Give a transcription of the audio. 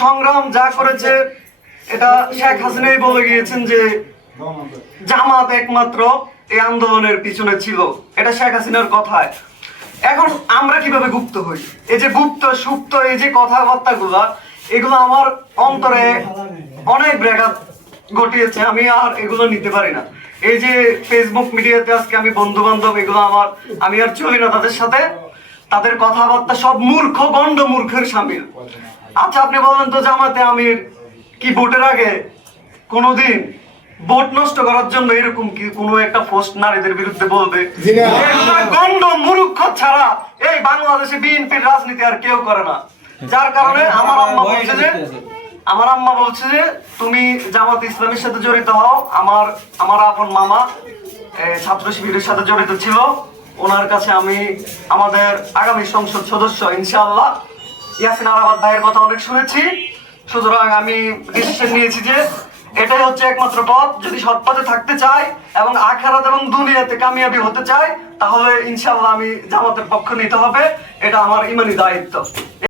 সংগ্রাম যা করেছে এটা শেখ হাসিনাই বলে গিয়েছেন যে জামাত একমাত্র এই আন্দোলনের পিছনে ছিল, এটা শেখ হাসিনার কথায়। এখন আমরা কিভাবে গুপ্ত হই? এই যে গুপ্ত সুপ্ত এই যে কথাবার্তা গুলা, এগুলো আমার অন্তরে অনেক ব্যাঘাত ঘটিয়েছে। আমি আর এগুলো নিতে পারি না। এই যে ফেসবুক মিডিয়াতে আজকে আমি বন্ধু বান্ধব এগুলো আমি আর চলি না তাদের সাথে। তাদের কথাবার্তা সব মূর্খ গন্ড মূর্খের সামিল। আচ্ছা আপনি বলেন তো, জামাতে আমির কি ভোটের আগে কোনোদিন ভোট নষ্ট করার জন্য এরকম কি কোনো একটা পোস্ট নারীদের বিরুদ্ধে বলবে? গন্ড মূর্খ ছাড়া এই বাংলাদেশে বিএনপির রাজনীতি আর কেউ করে না। যার কারণে আমার আম্মা বলছে যে তুমি জামাত ইসলামের সাথে জড়িত হও। আমার আপন মামা ছাত্র শিবিরের সাথে জড়িত ছিল। ওনার কাছে আমি আমাদের আগামী সংসদ সদস্য ইনশাআল্লাহ ইয়াসিন আরাফাত ভাইয়ের কথা অনেক শুনেছি। সুতরাং আমি ডিসিশন নিয়েছি যে এটাই হচ্ছে একমাত্র পথ। যদি সৎ পথে থাকতে চাই এবং আখিরাত এবং দুনিয়াতে কামিয়াবি হতে চাই, তাহলে ইনশাআল্লাহ আমি জামাতের পক্ষ নিতে হবে। এটা আমার ইমানি দায়িত্ব।